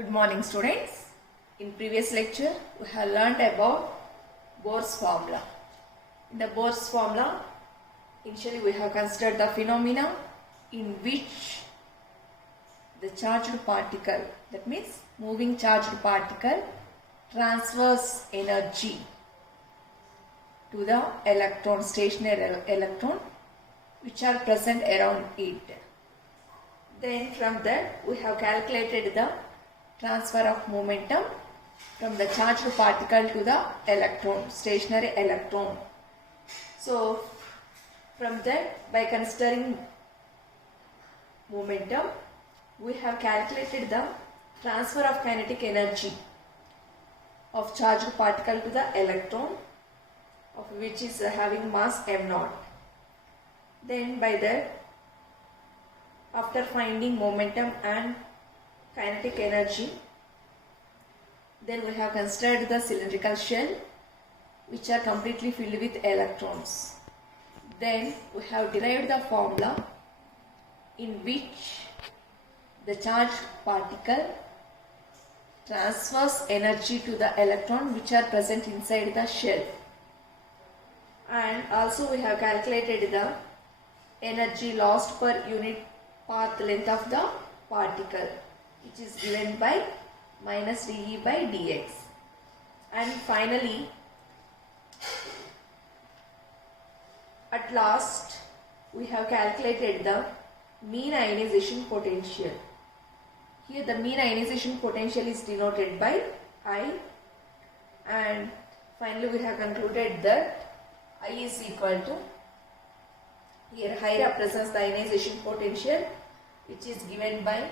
Good morning, students. In previous lecture, we have learned about Bohr's formula. In the Bohr's formula, initially we have considered the phenomena in which the charged particle, that means moving charged particle, transfers energy to the electron, stationary electron, which are present around it. Then from that we have calculated the transfer of momentum from the charged particle to the electron, stationary electron. So from that, by considering momentum, we have calculated the transfer of kinetic energy of charged particle to the electron, of which is having mass m0. Then by that, after finding momentum and kinetic energy, then we have considered the cylindrical shell, which are completely filled with electrons. Then we have derived the formula in which the charged particle transfers energy to the electron which are present inside the shell. And also we have calculated the energy lost per unit path length of the particle, which is given by minus dE by dx. And finally, at last, we have calculated the mean ionization potential. Here the mean ionization potential is denoted by I, and finally we have concluded that I is equal to, here I represents the ionization potential, which is given by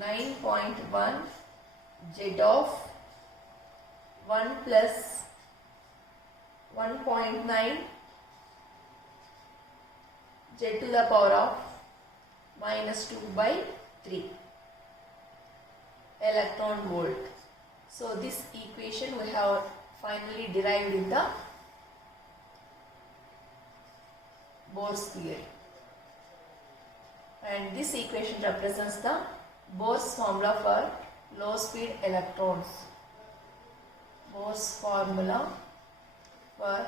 9.1 Z of 1 plus 1.9 Z to the power of minus 2 by 3 electron volt. So this equation we have finally derived in the Bohr's theory. And this equation represents the Bohr's formula for low speed electrons. Bohr's formula for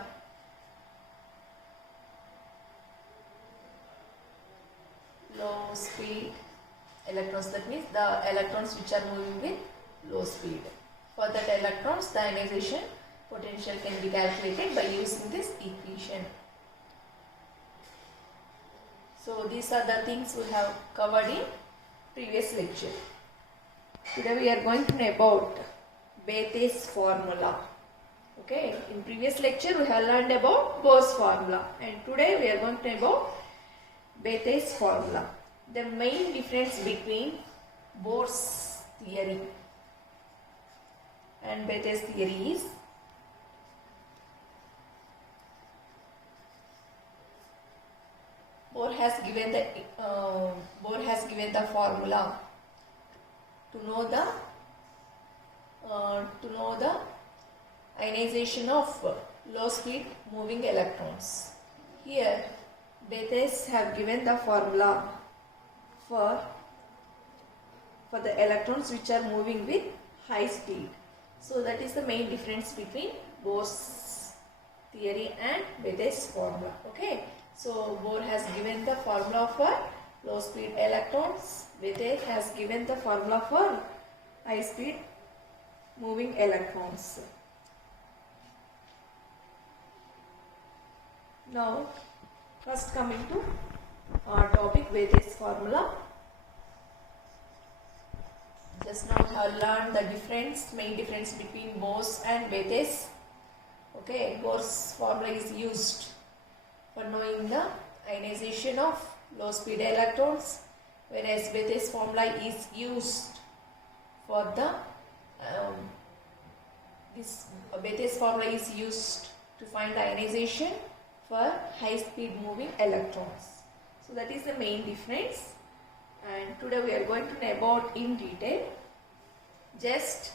low speed electrons, that means the electrons which are moving with low speed. For that electrons, the ionization potential can be calculated by using this equation. So these are the things we have covered in previous lecture. Today we are going to know about Bethe's formula. Okay, in previous lecture we have learned about Bohr's formula, and today we are going to know about Bethe's formula. The main difference between Bohr's theory and Bethe's theory is Bohr has given the formula to know the ionization of low speed moving electrons. Here Bethes have given the formula for the electrons which are moving with high speed. So that is the main difference between Bohr's theory and Bethes formula. Okay. So Bohr has given the formula for low speed electrons. Bethe has given the formula for high speed moving electrons. Now first coming to our topic, Bethe's formula. Just now we have learned the main difference between Bohr's and Bethe's. Okay, Bohr's formula is used for knowing the ionization of low speed electrons, whereas Bethe's formula is used for the Bethe's formula is used to find the ionization for high speed moving electrons. So that is the main difference, and today we are going to know about in detail. Just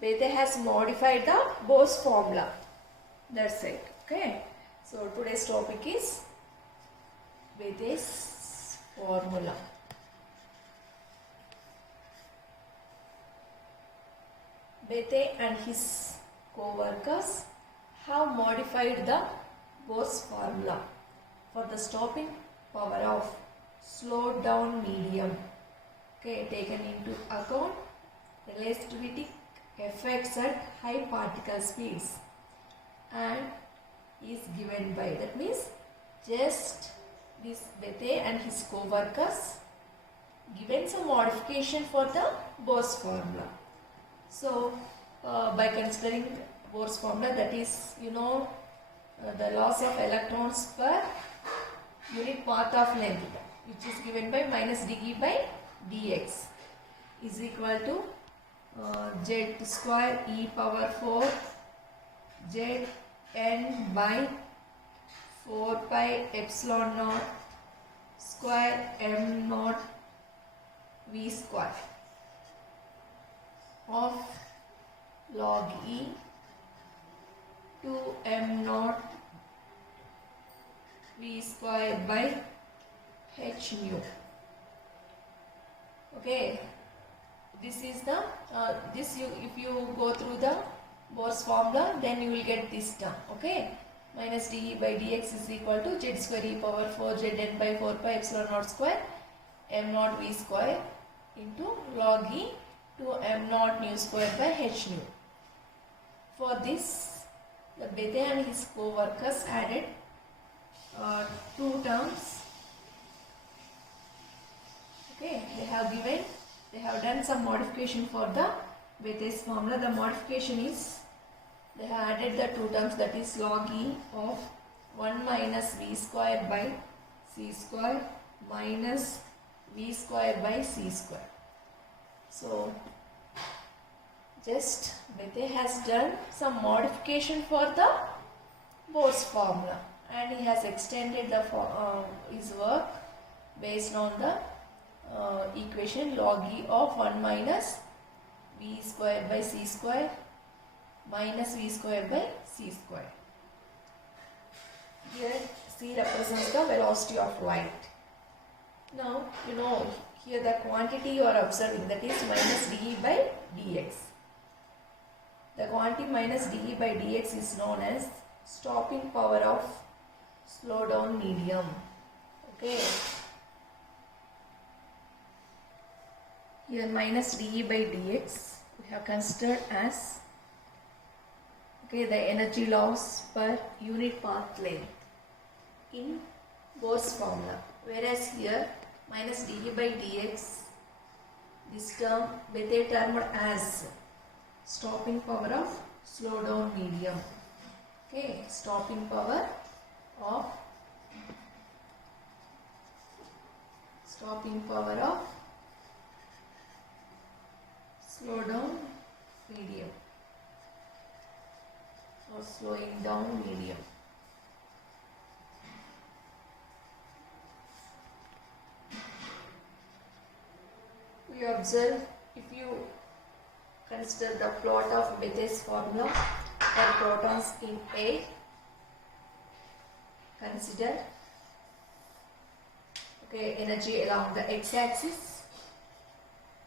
Bethe has modified the Bohr's formula. That's it. Okay. So today's topic is Bethe's formula. Bethe and his co-workers have modified the Bose formula for the stopping power of slowed down medium. Okay, taken into account relativistic effects at high particle speeds and is given by, that means just this Bethe and his co-workers given some modification for the Bose formula. So by considering Bohr's formula, that is, the loss of electrons per unit path of length, which is given by minus dE by dx is equal to z square e power 4 z n by 4 pi epsilon naught square m naught v square of log e to m naught v square by h nu. Okay, this is the if you go through the Bohr's formula, then you will get this term. Okay, minus dE by dx is equal to z square e power 4 z n by 4 pi epsilon naught square m naught v square into log e to m naught nu square by h nu. For this, the Bethe and his co-workers added two terms. Okay, they have done some modification for the Bethe's formula. The modification is they have added the two terms, that is log e of 1 minus v square by c square minus v square by c square. So just Bethe has done some modification for the Bohr's formula, and he has extended the his work based on the equation log e of 1 minus v square by c square minus v square by c square. Here c represents the velocity of light. Now here the quantity you are observing, that is minus dE by dx. The quantity minus dE by dx is known as stopping power of slow down medium. Okay. Here minus dE by dx we have considered as the energy loss per unit path length in Bohr's formula, whereas here minus dE by dx, this term Bethe termed as stopping power of slow down medium. Okay, stopping power of slow down medium or slowing down medium. We observe, if you consider the plot of Bethe's formula for protons in A, consider energy along the x-axis.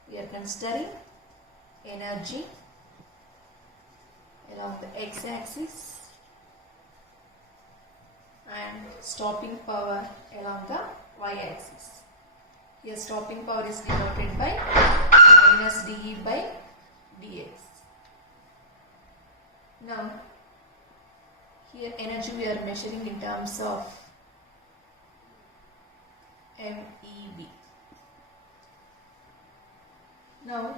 We are considering energy along the x-axis and stopping power along the y-axis. Here stopping power is denoted by minus dE by dx. Now here energy we are measuring in terms of MeV. Now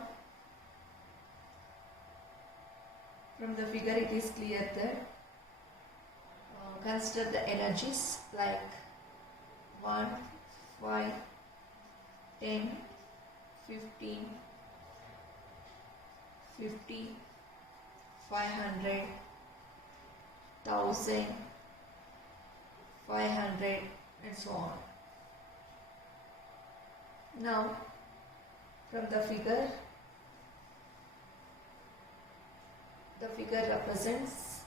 from the figure it is clear that consider the energies like 1, 5, 10, 15, 50, 500, 1000, 500 and so on. Now from the figure represents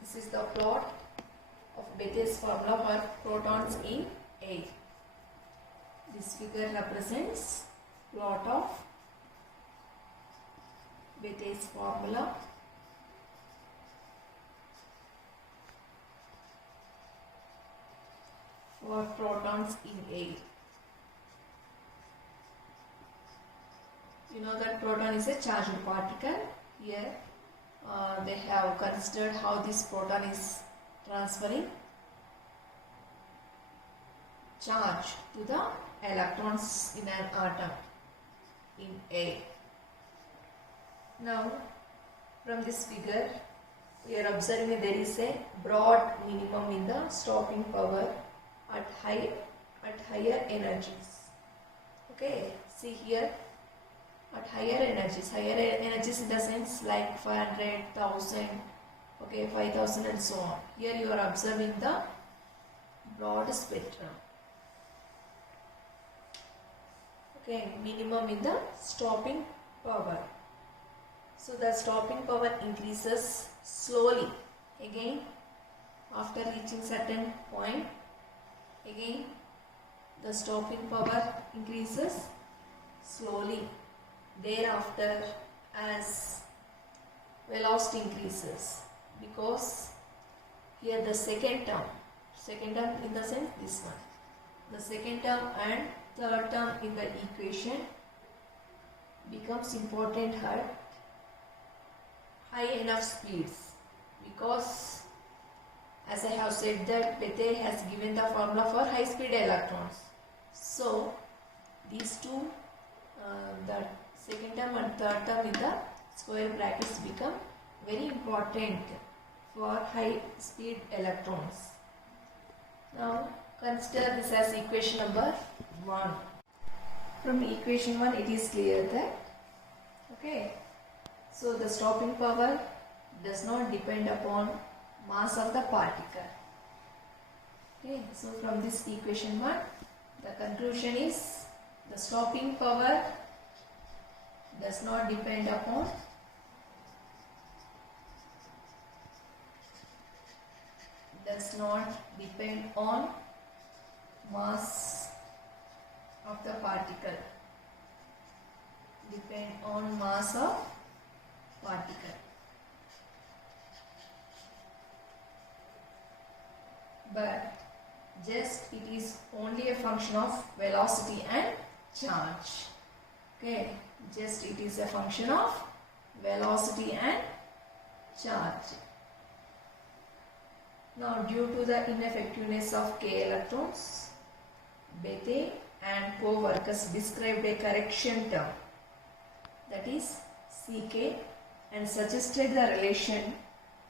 this is the plot of Bethes formula for protons in air. This figure represents plot of Bethes formula for protons in air. You know that proton is a charged particle. Here they have considered how this proton is transferring charge to the electrons in an atom in air. Now from this figure we are observing there is a broad minimum in the stopping power at higher energies. Okay, see here, at higher energies in the sense like 500, 1000, okay, 5000 and so on. Here you are observing the broad spectrum. Okay, minimum in the stopping power. So the stopping power increases slowly. Again, after reaching certain point, again the stopping power increases slowly. Thereafter, as velocity increases, because here the second term in the sense this one, the second term and third term in the equation becomes important at high enough speeds, because as I have said that Bethe has given the formula for high speed electrons. So these two, the second term and third term in the square brackets become very important for high speed electrons. Now consider this as equation number 1. From equation 1 it is clear that, okay, so the stopping power does not depend upon mass of the particle. Okay, so from this equation 1 the conclusion is the stopping power does not depend upon mass of the particle, but just it is only a function of velocity and charge. Okay, just it is a function of velocity and charge. Now due to the ineffectiveness of K electrons, Bethe and co-workers described a correction term, that is Ck, and suggested the relation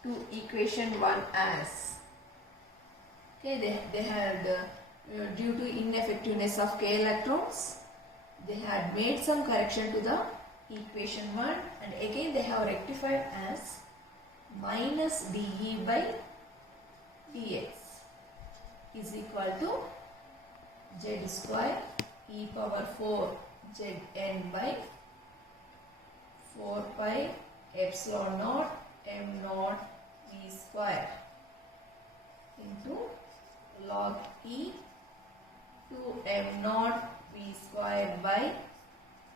to equation 1 as, okay, they had due to ineffectiveness of K electrons, they had made some correction to the equation 1, and again they have rectified as minus dE by dx is equal to z square e power 4 zn by 4 pi epsilon naught m naught v square into log e to m naught v square by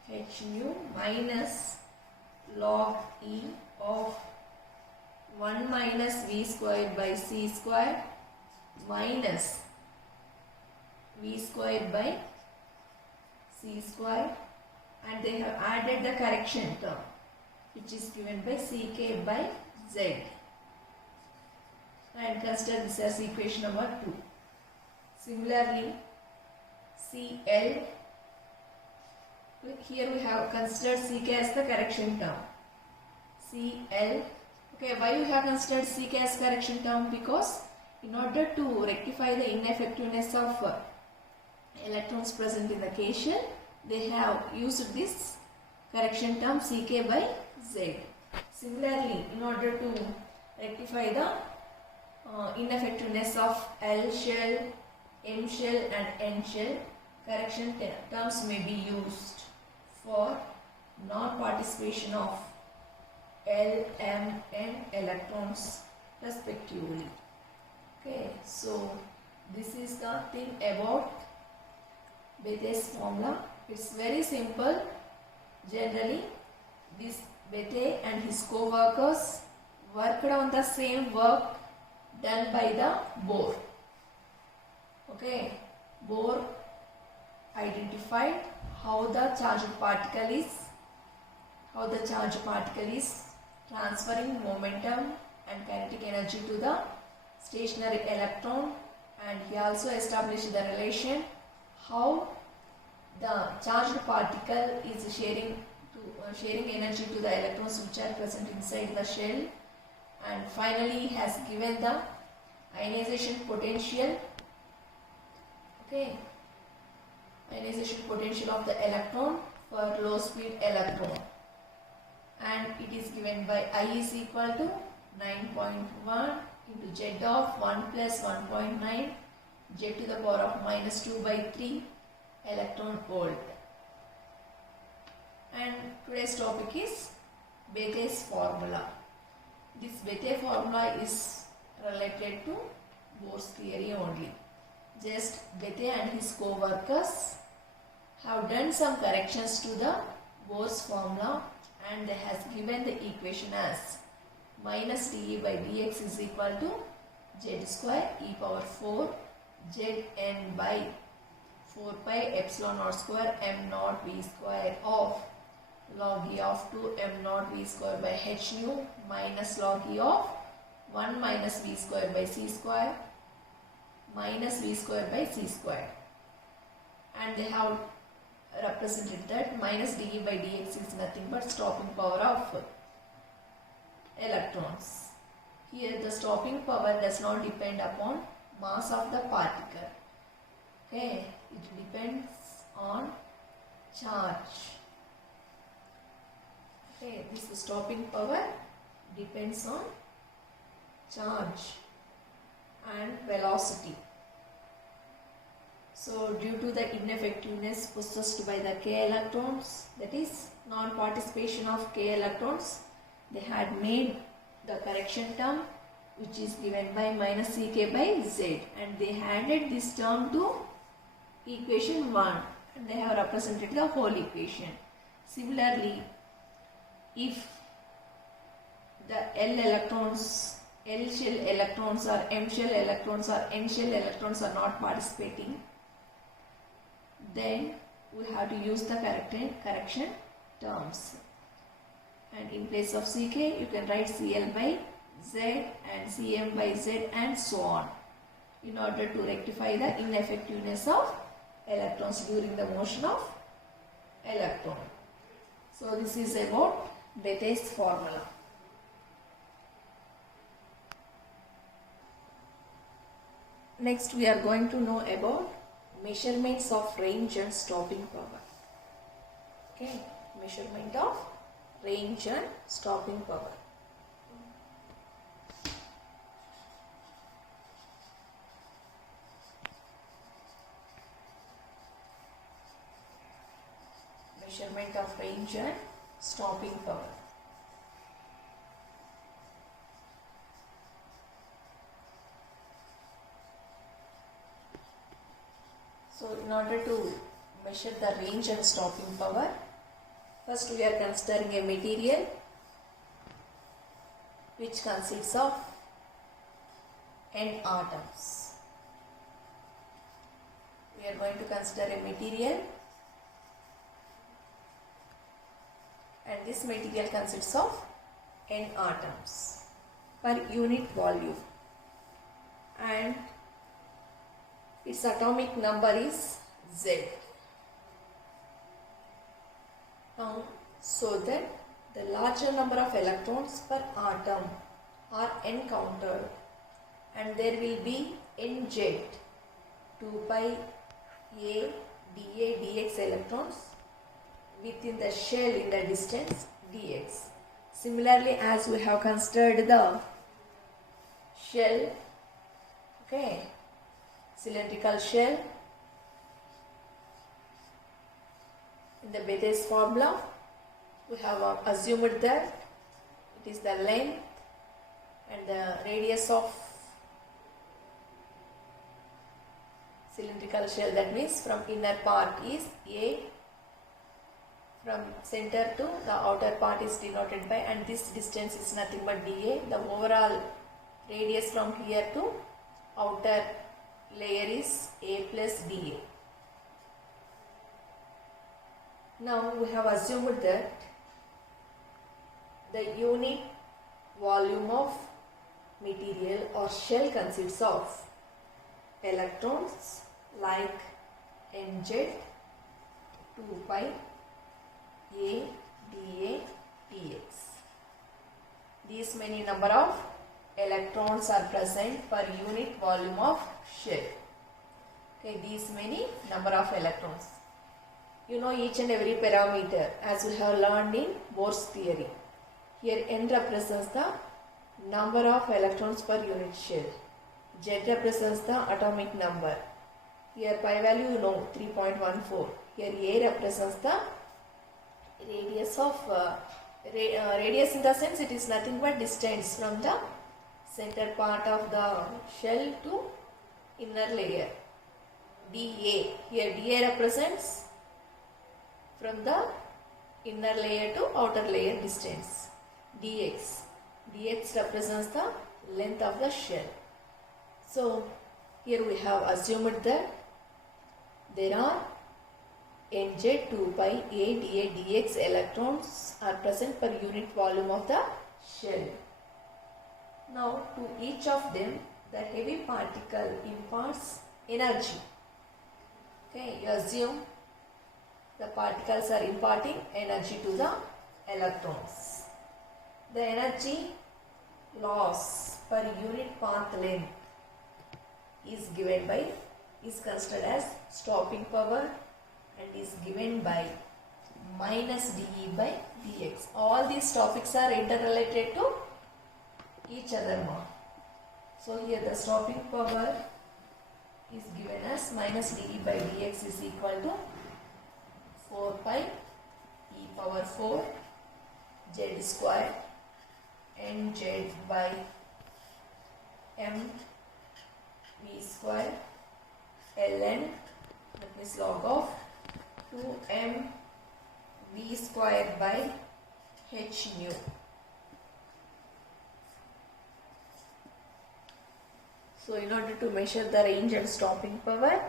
h nu minus log e of 1 minus v square by c square minus v square by c square, and they have added the correction term which is given by Ck by z, and consider this as equation number 2. Similarly, Cl, here we have considered Ck as the correction term. Cl, okay, why we have considered Ck as correction term? Because in order to rectify the ineffectiveness of electrons present in the K shell, they have used this correction term Ck by z. Similarly, in order to rectify the ineffectiveness of L shell, M shell and N shell, correction terms may be used for non-participation of L, M and electrons respectively. Okay, so this is the thing about Bethé's formula. It's very simple. Generally, this Bethe and his co-workers worked on the same work done by the Bohr. Okay, Bohr identified how the charged particle is transferring momentum and kinetic energy to the stationary electron, and he also established the relation how the charged particle is sharing energy to the electrons which are present inside the shell, and finally he has given the ionization potential. Okay, ionization potential of the electron for low speed electron, and it is given by I is equal to 9.1 into Z of 1 plus 1.9 Z to the power of minus 2 by 3 electron volt. And today's topic is Bethé's formula. This Bethe formula is related to Bohr's theory only. Just Bethe and his co-workers have done some corrections to the Bohr's formula, and they has given the equation as minus dE by dx is equal to z square e power 4 zn by 4 pi epsilon naught square m naught v square of log e of 2 m naught v square by h nu minus log e of 1 minus v square by c square minus v square by c square. And they have represented that minus dE by dx is nothing but stopping power of electrons. Here the stopping power does not depend upon mass of the particle. Okay, it depends on charge. Okay, this stopping power depends on charge and velocity. So due to the ineffectiveness possessed by the k electrons, that is non-participation of k electrons, they had made the correction term which is given by minus ck by z, and they added this term to equation 1, and they have represented the whole equation. Similarly, if the L shell electrons or M shell electrons or N shell electrons are not participating, then we have to use the correction terms. And in place of Ck, you can write Cl by Z and Cm by Z and so on, in order to rectify the ineffectiveness of electrons during the motion of electron. So this is about Bethé's formula. Next we are going to know about measurements of range and stopping power. Okay, measurement of range and stopping power. Measurement of range and stopping power. So in order to measure the range and stopping power, first we are considering a material which consists of n atoms. We are going to consider a material, and this material consists of n atoms per unit volume, and its atomic number is Z. Now, so that the larger number of electrons per atom are encountered, and there will be nz 2 pi a dA dx electrons within the shell in the distance dx. Similarly, as we have considered the shell, okay, cylindrical shell, in the Bethé's formula, we have assumed that it is the length and the radius of cylindrical shell, that means from inner part is A, from center to the outer part is denoted by, and this distance is nothing but dA. The overall radius from here to outer layer is A plus dA. Now we have assumed that the unit volume of material or shell consists of electrons like mz 2 pi A dA dx. These many number of electrons are present per unit volume of shell. Okay, these many number of electrons. You know each and every parameter as we have learned in Bohr's theory. Here n represents the number of electrons per unit shell. Z represents the atomic number. Here pi value you know 3.14. Here A represents the radius of radius in the sense it is nothing but distance from the center part of the shell to inner layer. dA, here dA represents from the inner layer to outer layer distance. dx, dx represents the length of the shell. So here we have assumed that there are mz 2 pi A dA dx electrons are present per unit volume of the shell. Now to each of them the heavy particle imparts energy. Okay, you assume the particles are imparting energy to the electrons. The energy loss per unit path length is considered as stopping power and is given by minus dE by dx. All these topics are interrelated to each other more. So here the stopping power is given as minus dE by dx is equal to 4 pi e power 4 z square nz by m v square ln, that means log of 2m v square by h nu. So in order to measure the range and stopping power,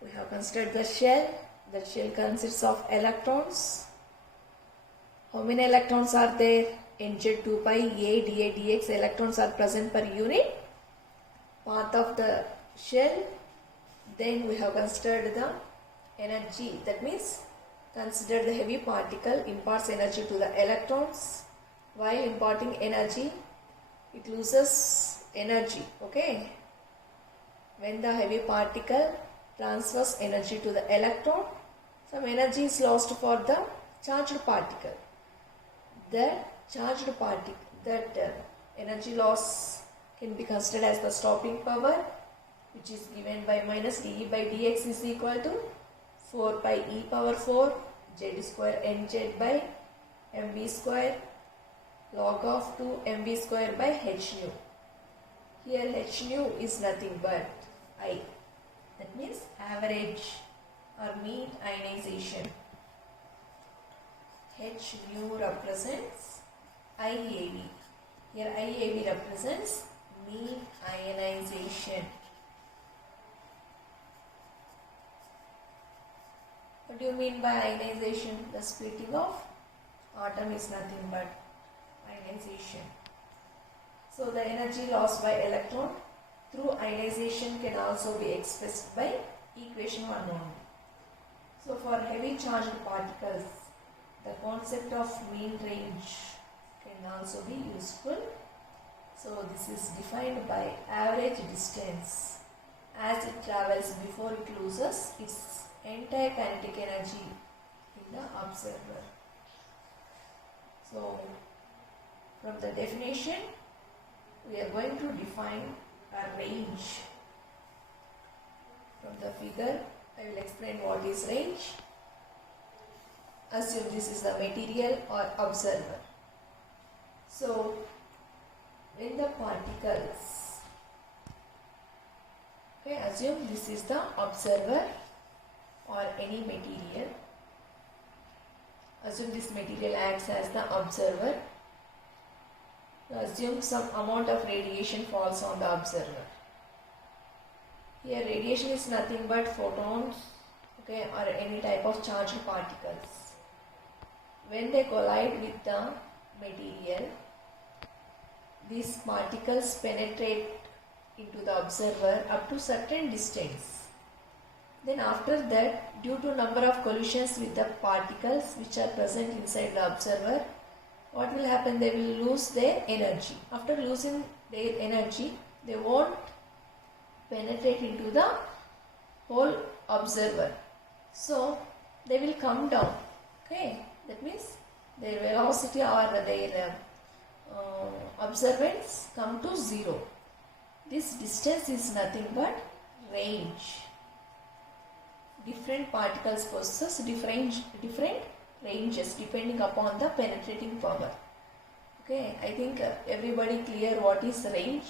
we have considered the shell. The shell consists of electrons. How many electrons are there? Nz 2 pi A dA dx electrons are present per unit path of the shell. Then we have considered the energy, that means consider the heavy particle imparts energy to the electrons. While imparting energy, it loses energy. Okay, when the heavy particle transfers energy to the electron, some energy is lost for the charged particle. That energy loss can be considered as the stopping power, which is given by minus dE by dx is equal to 4 pi e power 4 z square nz by mv square log of 2 mv square by h nu. Here h nu is nothing but I. That means average or mean ionization. H nu represents IAV. Here IAV represents mean ionization. What do you mean by ionization? The splitting of atom is nothing but ionization. So the energy lost by electron through ionization can also be expressed by equation 1 only. So for heavy charged particles, the concept of mean range can also be useful. So this is defined by average distance as it travels before it loses its entire kinetic energy in the observer. So from the definition, we are going to define a range. From the figure, I will explain what is range. Assume this is the material or observer. So when the particles, okay, assume this is the observer or any material. Assume this material acts as the observer. Assume some amount of radiation falls on the observer. Here radiation is nothing but photons, okay, or any type of charged particles. When they collide with the material, these particles penetrate into the observer up to certain distance. Then after that, due to number of collisions with the particles which are present inside the observer, what will happen? They will lose their energy. After losing their energy, they won't penetrate into the whole observer. So they will come down. Okay, that means their velocity or their observance come to zero. This distance is nothing but range. Different particles possess different ranges depending upon the penetrating power. Okay, I think everybody clear what is range.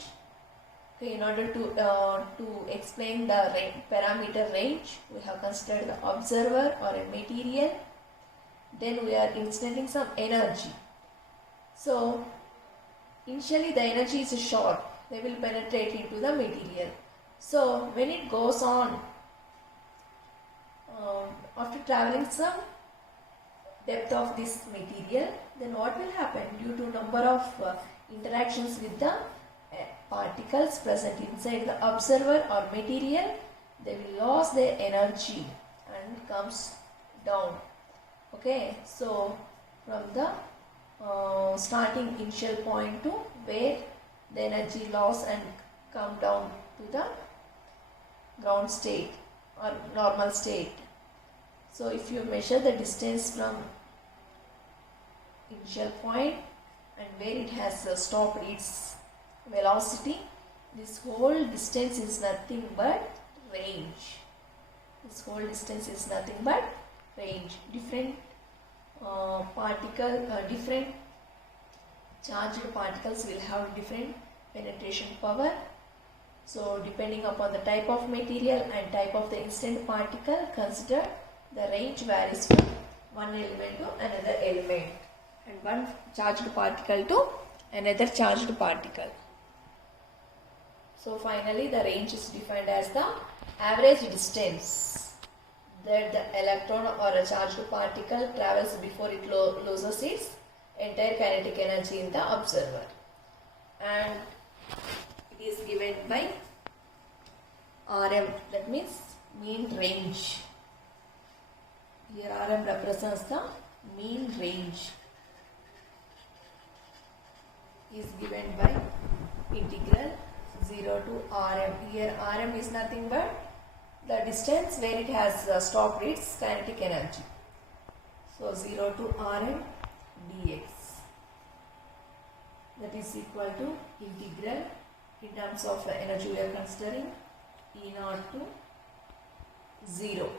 Okay, in order to explain the parameter range, we have considered the observer or a material. Then we are instanting some energy. So initially the energy is short. They will penetrate into the material. So when it goes on, after traveling some depth of this material, then what will happen? Due to number of interactions with the particles present inside the observer or material, they will lose their energy and comes down. Okay, so from the starting initial point to where the energy loss and come down to the ground state or normal state. So if you measure the distance from initial point and where it has stopped its velocity, this whole distance is nothing but range. This whole distance is nothing but range. Different different charged particles will have different penetration power. So depending upon the type of material and type of the incident particle, consider the range varies from one element to another element and one charged particle to another charged particle. So finally the range is defined as the average distance that the electron or a charged particle travels before it loses its entire kinetic energy in the observer, and it is given by Rm, that means mean range. Here Rm represents the mean range, is given by integral 0 to Rm. Here Rm is nothing but the distance where it has stopped its kinetic energy. So 0 to Rm dx, that is equal to integral, in terms of the energy we are considering, E0 to 0.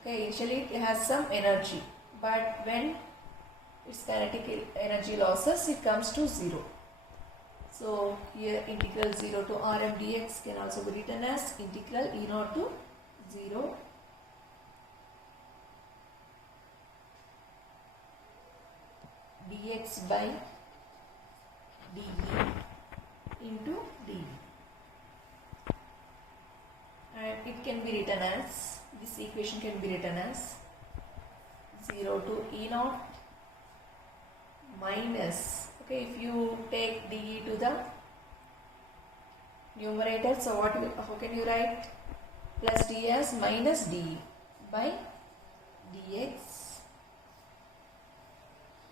Okay, initially it has some energy, but when its kinetic energy losses, it comes to 0. So here integral 0 to Rm dx can also be written as integral E0 to 0 dx by dv into dv, and it can be written as, this equation can be written as 0 to E0 minus, okay, if you take dE to the numerator, so how can you write? Plus dE as minus dE by dx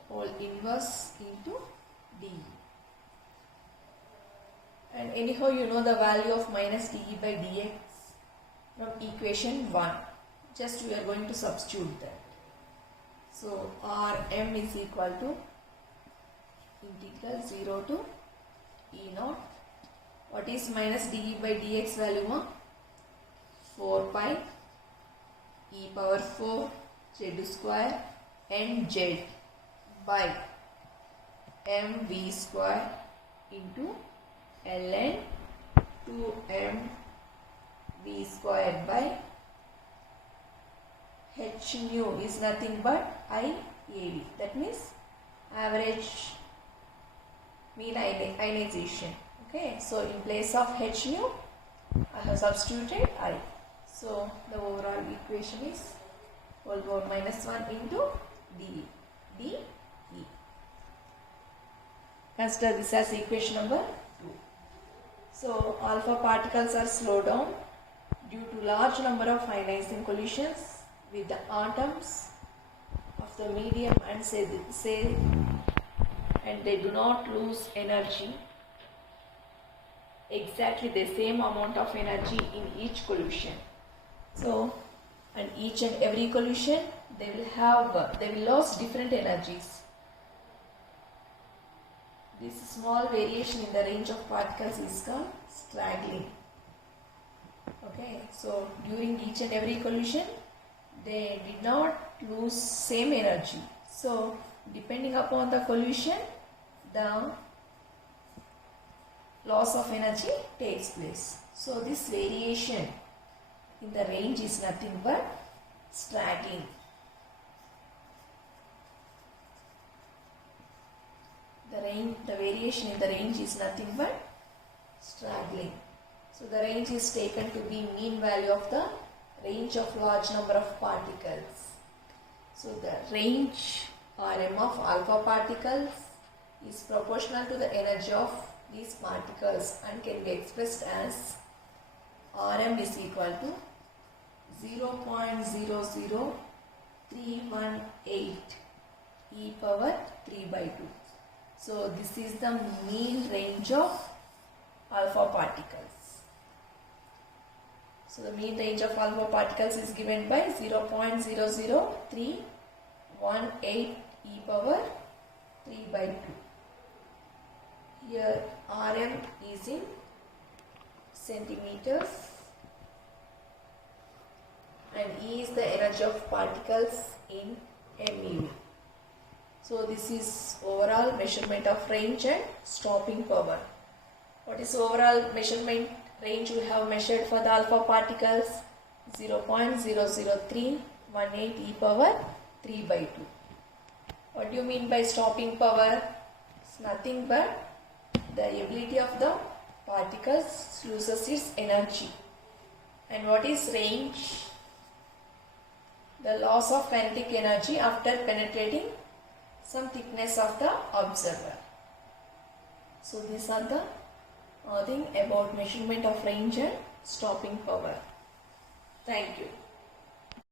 whole inverse into dE. And anyhow you know the value of minus dE by dx from equation 1. Just we are going to substitute that. So Rm is equal to integral 0 to E0. What is minus dE by dx value? 4 pi e power 4 z square n z by mv square into ln 2m H nu is nothing but IAV. That means average mean ionization. Okay, so in place of H nu, I have substituted I. So the overall equation is whole power minus 1 into dE. Consider this as equation number 2. So alpha particles are slowed down due to large number of ionizing collisions with the atoms of the medium, and and they do not lose energy, exactly the same amount of energy in each collision. So, and each and every collision they will lose different energies. This small variation in the range of particles is called straggling. Okay, so during each and every collision they did not lose same energy. So depending upon the collision, the loss of energy takes place. So this variation in the range is nothing but straggling. The variation in the range is nothing but straggling. So the range is taken to be mean value of the range of large number of particles. So the range Rm of alpha particles is proportional to the energy of these particles and can be expressed as Rm is equal to 0.00318 e power 3 by 2. So this is the mean range of alpha particles. So the mean range of alpha particles is given by 0.00318 e power 3 by 2. Here Rm is in centimeters and E is the energy of particles in MeV. So this is overall measurement of range and stopping power. What is overall measurement range we have measured for the alpha particles? 0.00318 e power 3 by 2. What do you mean by stopping power? It's nothing but the ability of the particles loses its energy. And what is range? The loss of kinetic energy after penetrating some thickness of the observer. So these are the thing about measurement of range and stopping power. Thank you.